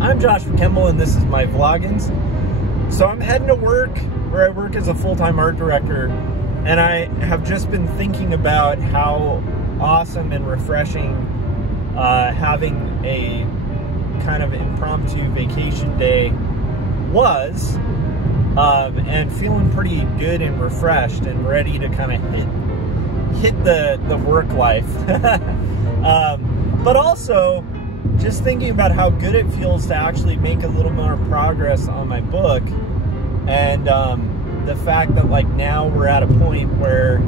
I'm Joshua Kemble, and this is my Vloggins. So I'm heading to work, where I work as a full-time art director, and I have just been thinking about how awesome and refreshing having a kind of impromptu vacation day was, and feeling pretty good and refreshed and ready to kind of hit the work life. But also just thinking about how good it feels to actually make a little more progress on my book, and the fact that like now we're at a point where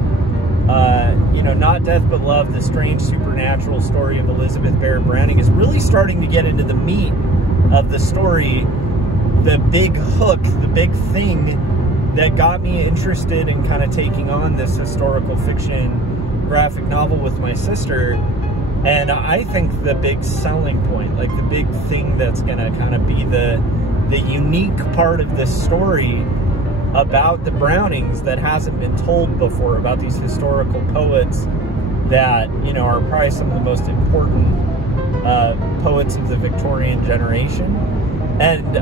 you know, Not Death But Love, the strange supernatural story of Elizabeth Barrett Browning, is really starting to get into the meat of the story, the big hook, the big thing that got me interested in kind of taking on this historical fiction graphic novel with my sister. And I think the big selling point, like the big thing that's gonna kind of be the unique part of this story about the Brownings that hasn't been told before, about these historical poets that, you know, are probably some of the most important poets of the Victorian generation. And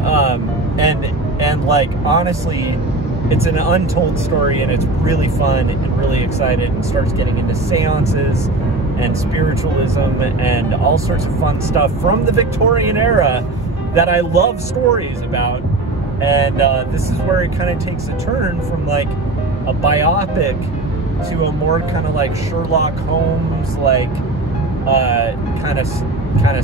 like, honestly, it's an untold story, and it's really fun and really excited, and starts getting into seances and spiritualism and all sorts of fun stuff from the Victorian era that I love stories about. And this is where it kind of takes a turn from like a biopic to a more kind of like Sherlock Holmes like kind of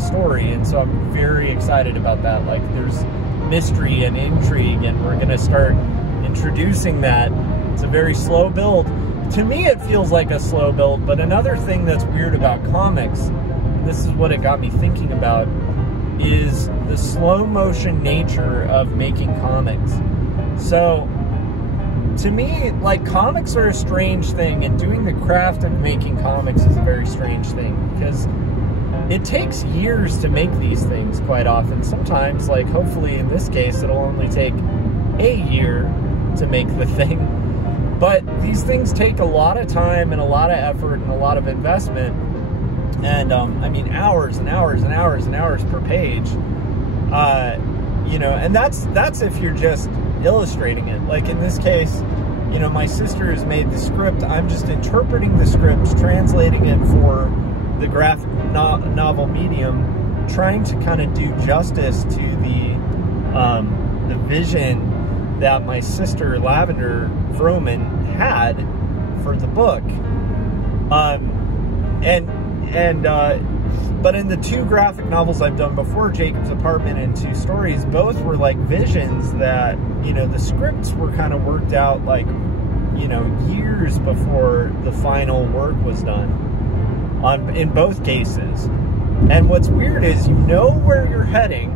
story. And so I'm very excited about that. Like, there's mystery and intrigue, and we're gonna start introducing that. It's a very slow build. To me, it feels like a slow build, but another thing that's weird about comics, and this is what it got me thinking about, is the slow motion nature of making comics. So, to me, like, comics are a strange thing, and doing the craft of making comics is a very strange thing, because it takes years to make these things quite often. Sometimes, like, hopefully in this case, it'll only take a year to make the thing. But these things take a lot of time and a lot of effort and a lot of investment. And, I mean, hours and hours and hours and hours per page. You know, and that's if you're just illustrating it. Like in this case, you know, my sister has made the script. I'm just interpreting the script, translating it for the graphic novel medium, trying to kind of do justice to the vision that my sister, Lavender Vroman, had for the book. But in the two graphic novels I've done before, Jacob's Apartment and Two Stories, both were like visions that, you know, the scripts were kind of worked out like, you know, years before the final work was done in both cases. And what's weird is you know where you're heading.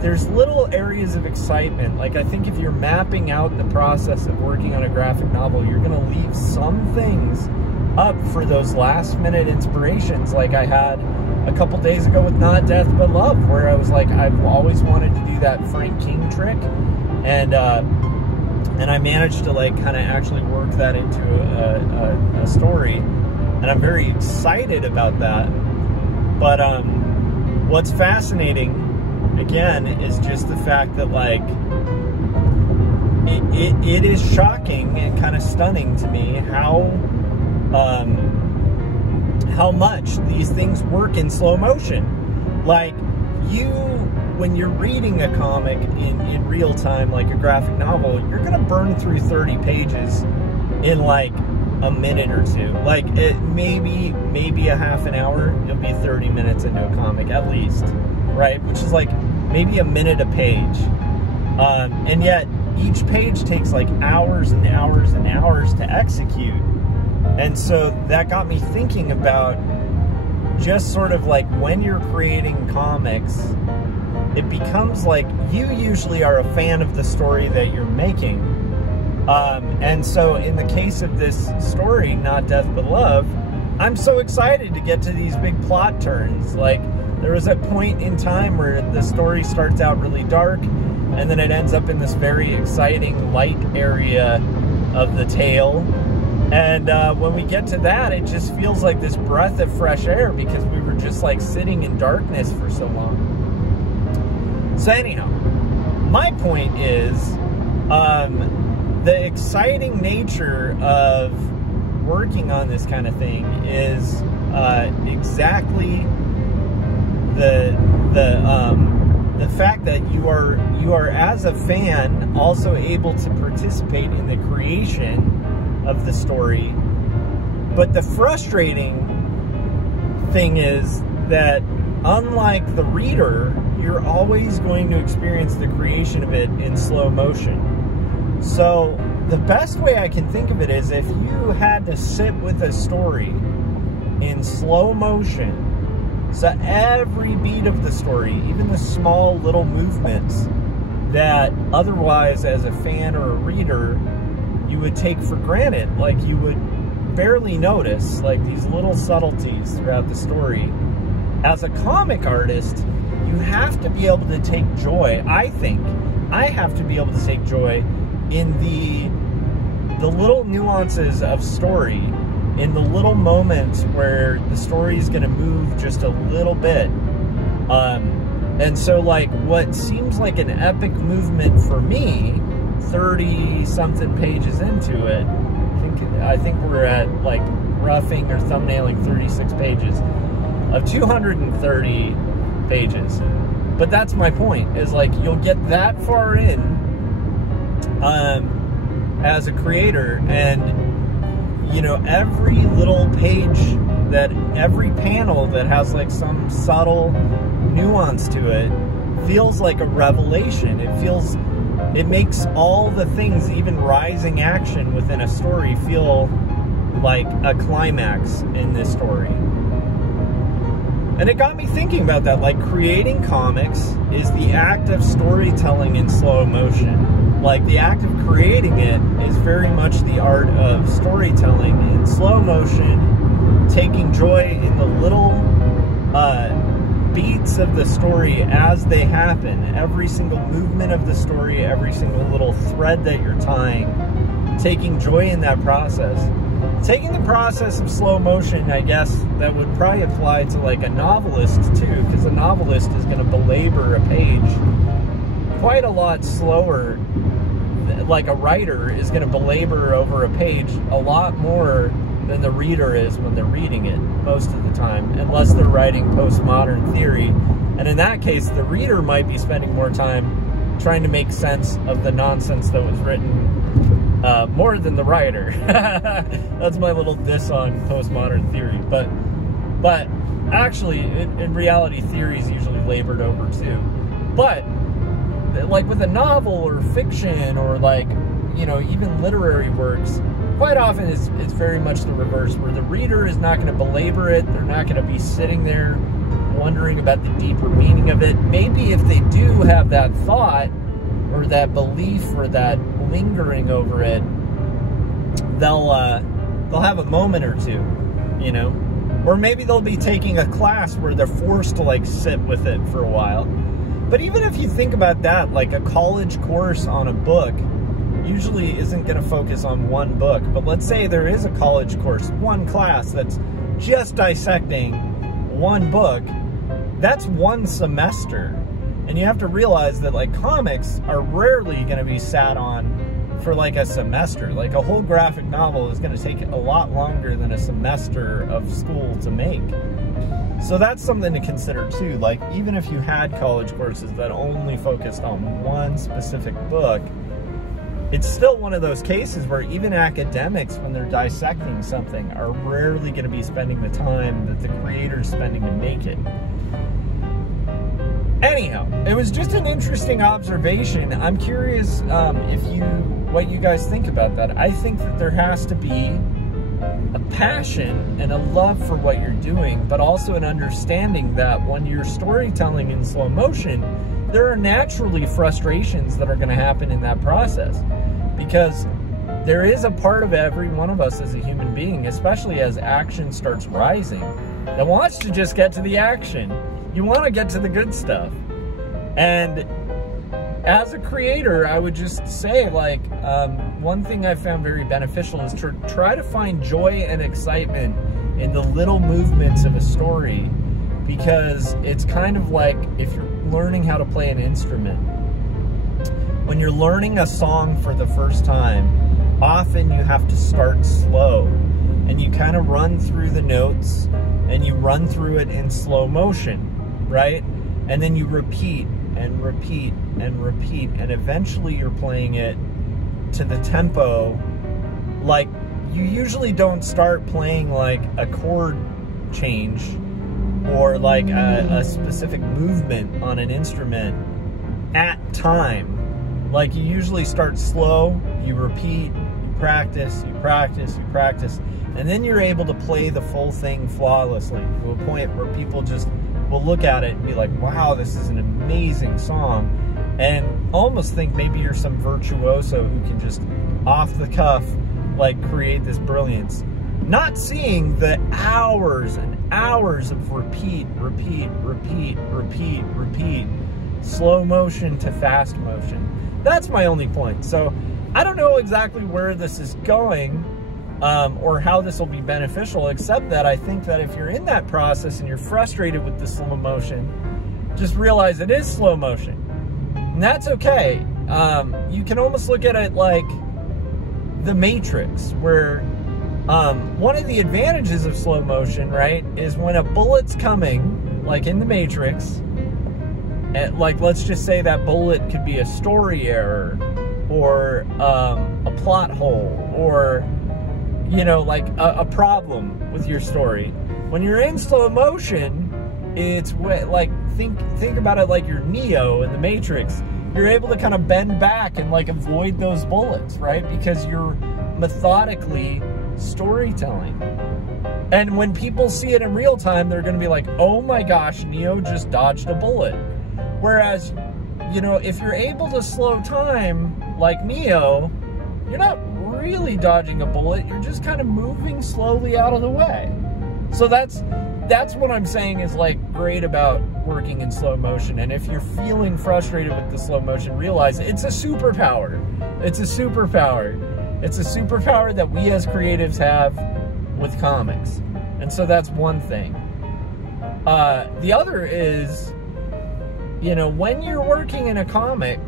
There's little areas of excitement. Like, I think if you're mapping out the process of working on a graphic novel, you're gonna leave some things up for those last minute inspirations, like I had a couple days ago with Not Death But Love, where I was like, I've always wanted to do that Frank King trick, and I managed to like kind of actually work that into a story, and I'm very excited about that. But what's fascinating again is just the fact that like it is shocking and kind of stunning to me how much these things work in slow motion. Like, when you're reading a comic in real time, like a graphic novel, you're gonna burn through 30 pages in like a minute or two. Like, maybe a half an hour, you'll be 30 minutes into a comic at least, right? Which is like maybe a minute a page. And yet each page takes like hours and hours and hours to execute. And so that got me thinking about just sort of like when you're creating comics, it becomes like you usually are a fan of the story that you're making. And so in the case of this story, Not Death But Love, I'm so excited to get to these big plot turns. Like, there was a point in time where the story starts out really dark, and then it ends up in this very exciting light area of the tale. And when we get to that, it just feels like this breath of fresh air, because we were just like sitting in darkness for so long. So anyhow, my point is, the exciting nature of working on this kind of thing is exactly the fact that you are as a fan also able to participate in the creation of the story. But the frustrating thing is that unlike the reader, you're always going to experience the creation of it in slow motion. So the best way I can think of it is if you had to sit with a story in slow motion, so every beat of the story, even the small little movements that otherwise as a fan or a reader you would take for granted, like you would barely notice, like these little subtleties throughout the story. As a comic artist, you have to be able to take joy, I think, I have to be able to take joy in the little nuances of story, in the little moments where the story is going to move just a little bit. And so like what seems like an epic movement for me, 30 something pages into it, I think we're at like roughing or thumbnailing 36 pages of 230 pages. But that's my point, is like you'll get that far in as a creator, and you know, every little page, that every panel that has like some subtle nuance to it feels like a revelation. It makes all the things, even rising action within a story, feel like a climax in this story. And it got me thinking about that, like creating comics is the act of storytelling in slow motion. Like the act of creating it is very much the art of storytelling in slow motion, taking joy in the little beats of the story as they happen. Every single movement of the story, every single little thread that you're tying, taking joy in that process. Taking the process of slow motion, I guess that would probably apply to like a novelist too, because a novelist is going to belabor a page quite a lot slower. Like a writer is going to belabor over a page a lot more than the reader is when they're reading it most of the time, unless they're writing postmodern theory. And in that case, the reader might be spending more time trying to make sense of the nonsense that was written more than the writer. That's my little diss on postmodern theory. But actually, in reality, theory is usually labored over too. But like with a novel or fiction or like, you know, even literary works, quite often it's very much the reverse, where the reader is not going to belabor it. They're not going to be sitting there wondering about the deeper meaning of it. Maybe if they do have that thought or that belief or that lingering over it, they'll have a moment or two, you know, or maybe they'll be taking a class where they're forced to like sit with it for a while. But even if you think about that, like a college course on a book usually isn't going to focus on one book. But let's say there is a college course, one class that's just dissecting one book. That's one semester. And you have to realize that like comics are rarely going to be sat on for like a semester. Like a whole graphic novel is going to take a lot longer than a semester of school to make. So that's something to consider too. Like even if you had college courses that only focused on one specific book, it's still one of those cases where even academics, when they're dissecting something, are rarely going to be spending the time that the creator's spending to make it. Anyhow, it was just an interesting observation. I'm curious what you guys think about that. I think that there has to be a passion and a love for what you're doing, but also an understanding that when you're storytelling in slow motion, there are naturally frustrations that are going to happen in that process, because there is a part of every one of us as a human being, especially as action starts rising, that wants to just get to the action. You want to get to the good stuff. And as a creator, I would just say, like, one thing I found very beneficial is to try to find joy and excitement in the little movements of a story, because it's kind of like if you're learning how to play an instrument. When you're learning a song for the first time, often you have to start slow, and you kind of run through the notes, and you run through it in slow motion, right? And then you repeat and repeat and repeat, and eventually you're playing it to the tempo. Like, you usually don't start playing like a chord change or like a specific movement on an instrument at time. Like, you usually start slow, you repeat, you practice, you practice, you practice, and then you're able to play the full thing flawlessly to a point where people just will look at it and be like, wow, this is an amazing song, and almost think maybe you're some virtuoso who can just off the cuff like create this brilliance, not seeing the hours and hours of repeat, repeat, repeat, repeat, repeat, slow motion to fast motion. That's my only point. So I don't know exactly where this is going or how this will be beneficial, except that I think that if you're in that process and you're frustrated with the slow motion, just realize it is slow motion. And that's okay. You can almost look at it like The Matrix, where one of the advantages of slow motion, right, is when a bullet's coming, like in The Matrix, and like, let's just say that bullet could be a story error or a plot hole or, you know, like a problem with your story. When you're in slow motion, it's like, think about it like you're Neo in The Matrix. You're able to kind of bend back and like avoid those bullets, right? Because you're methodically storytelling. And when people see it in real time, they're going to be like, oh my gosh, Neo just dodged a bullet. Whereas, you know, if you're able to slow time like Neo, you're not really dodging a bullet, you're just kind of moving slowly out of the way. So that's what I'm saying is like great about working in slow motion. And if you're feeling frustrated with the slow motion, realize it's a superpower. It's a superpower. It's a superpower that we as creatives have with comics. And so that's one thing. The other is, you know, when you're working in a comic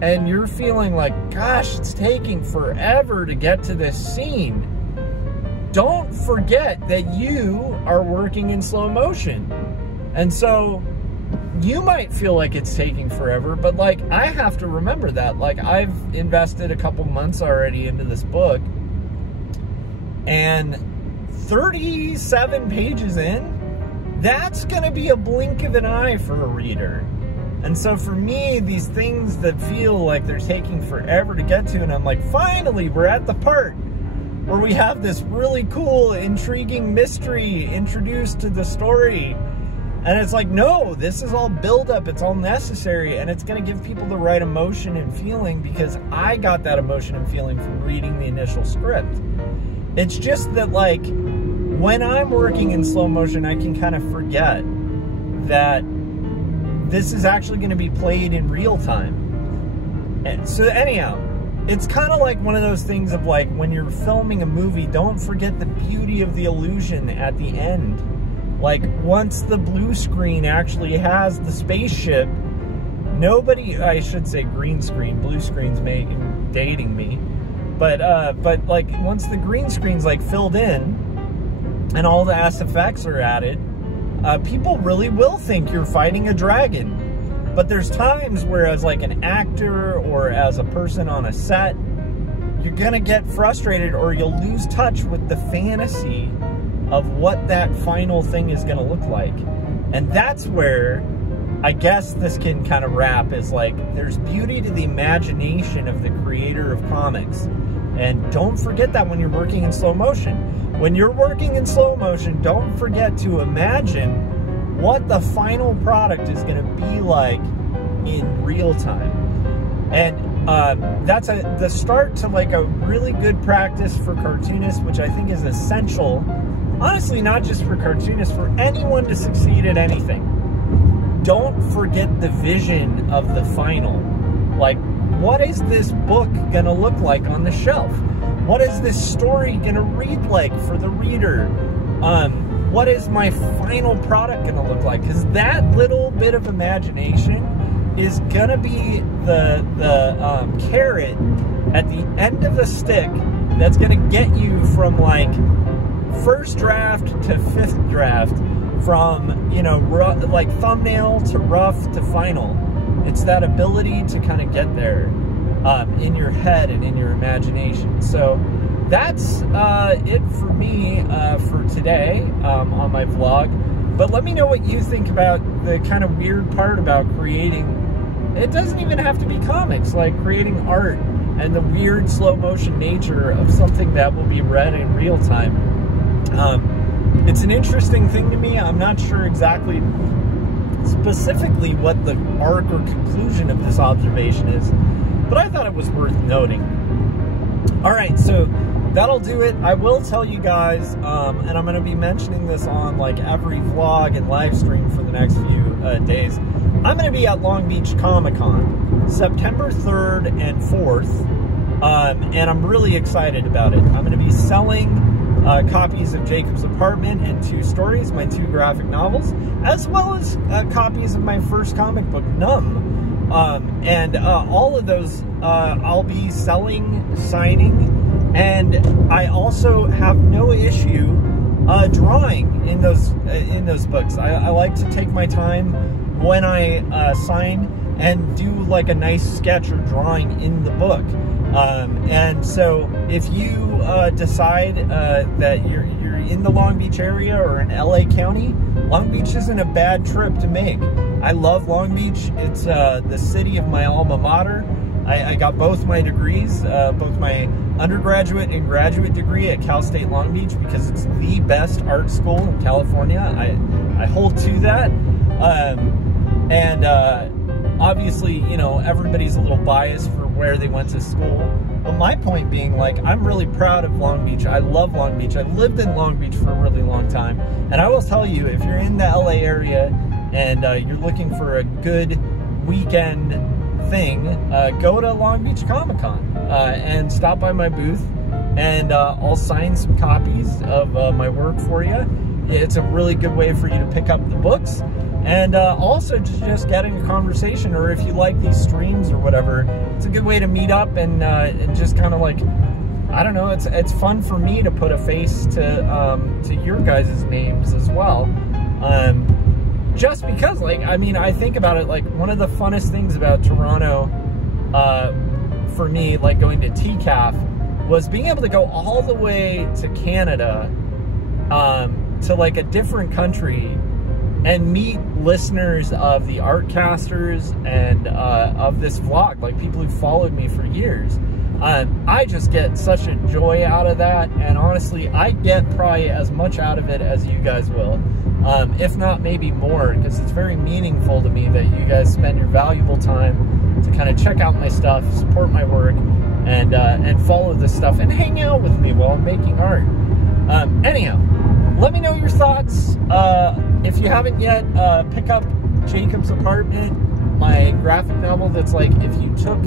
and you're feeling like, gosh, it's taking forever to get to this scene, don't forget that you are working in slow motion. And so you might feel like it's taking forever, but like, I have to remember that. Like, I've invested a couple months already into this book, and 37 pages in, that's gonna be a blink of an eye for a reader. And so for me, these things that feel like they're taking forever to get to, and I'm like, finally, we're at the part where we have this really cool, intriguing mystery introduced to the story. And it's like, no, this is all buildup, it's all necessary, and it's gonna give people the right emotion and feeling, because I got that emotion and feeling from reading the initial script. It's just that, like, when I'm working in slow motion, I can kind of forget that this is actually gonna be played in real time. And so anyhow, it's kind of like one of those things of like, when you're filming a movie, don't forget the beauty of the illusion at the end. Like, once the blue screen actually has the spaceship, nobody, I should say green screen, blue screen's dating me, but like, once the green screen's like filled in and all the SFX are added, people really will think you're fighting a dragon. But there's times where, as like an actor or as a person on a set, you're gonna get frustrated or you'll lose touch with the fantasy of what that final thing is gonna look like. And that's where I guess this can kind of wrap, is like, there's beauty to the imagination of the creator of comics. And don't forget that when you're working in slow motion. When you're working in slow motion, don't forget to imagine what the final product is going to be like in real time. And that's the start to like a really good practice for cartoonists, which I think is essential, honestly, not just for cartoonists, for anyone to succeed at anything. Don't forget the vision of the final. Like, what is this book gonna look like on the shelf? What is this story gonna read like for the reader? what is my final product going to look like? Because that little bit of imagination is going to be the carrot at the end of the stick that's going to get you from like first draft to fifth draft, from, you know, like thumbnail to rough to final. It's that ability to kind of get there in your head and in your imagination. So that's it for me for today on my vlog. But let me know what you think about the kind of weird part about creating. It doesn't even have to be comics, like creating art and the weird slow motion nature of something that will be read in real time. It's an interesting thing to me. I'm not sure exactly specifically what the arc or conclusion of this observation is, but I thought it was worth noting. All right, so that'll do it. I will tell you guys, and I'm going to be mentioning this on like every vlog and live stream for the next few days. I'm going to be at Long Beach Comic-Con September 3rd and 4th, and I'm really excited about it. I'm going to be selling copies of Jacob's Apartment and 2 Stories, my 2 graphic novels, as well as copies of my first comic book, Numb. And all of those I'll be selling, signing, and I also have no issue drawing in those books. I like to take my time when I sign and do like a nice sketch or drawing in the book. And so if you decide that you're in the Long Beach area or in LA County, Long Beach isn't a bad trip to make. I love Long Beach. It's the city of my alma mater. I got both my degrees, both my undergraduate and graduate degree at Cal State Long Beach, because it's the best art school in California. I hold to that. Obviously, you know, everybody's a little biased for where they went to school. But my point being, like, I'm really proud of Long Beach. I love Long Beach. I lived in Long Beach for a really long time. And I will tell you, if you're in the LA area and you're looking for a good weekend thing, go to Long Beach Comic-Con and stop by my booth, and I'll sign some copies of my work for you. It's a really good way for you to pick up the books, and also to just get in a conversation, or if you like these streams or whatever, it's a good way to meet up and just kind of like, I don't know, it's fun for me to put a face to your guys' names as well. Just because, like, I mean, I think about it, like, one of the funnest things about Toronto for me, like going to TCAF, was being able to go all the way to Canada, to like a different country, and meet listeners of the Artcasters and of this vlog, like people who followed me for years. I just get such a joy out of that, and honestly, I get probably as much out of it as you guys will, if not maybe more, because it's very meaningful to me that you guys spend your valuable time to kind of check out my stuff, support my work, and follow this stuff, and hang out with me while I'm making art. Anyhow, let me know your thoughts. If you haven't yet, pick up Jacob's Apartment, my graphic novel that's like, if you took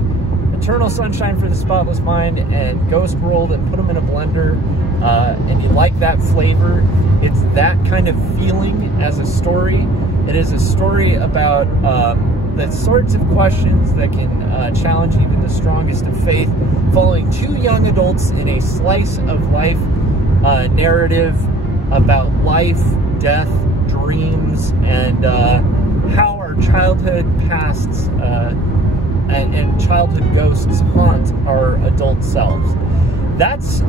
Eternal Sunshine for the Spotless Mind and Ghost World and put them in a blender, and you like that flavor, it's that kind of feeling as a story. It is a story about the sorts of questions that can challenge even the strongest of faith, following 2 young adults in a slice of life narrative about life, death, dreams, and how our childhood pasts and childhood ghosts haunt our adult selves. That's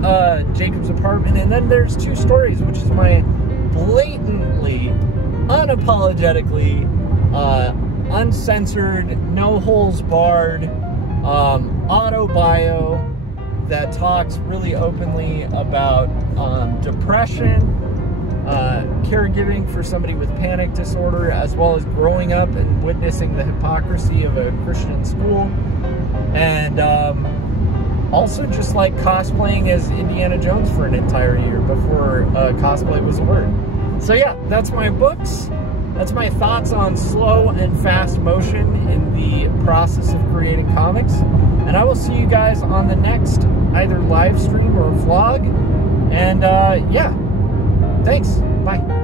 Jacob's Apartment, and then there's 2 Stories, which is my blatantly, unapologetically, uncensored, no holes barred auto-bio that talks really openly about depression, caregiving for somebody with panic disorder, as well as growing up and witnessing the hypocrisy of a Christian school, and also just like cosplaying as Indiana Jones for an entire year before cosplay was a word. So yeah, that's my books. That's my thoughts on slow and fast motion in the process of creating comics. And I will see you guys on the next either live stream or vlog. And yeah, thanks. Bye.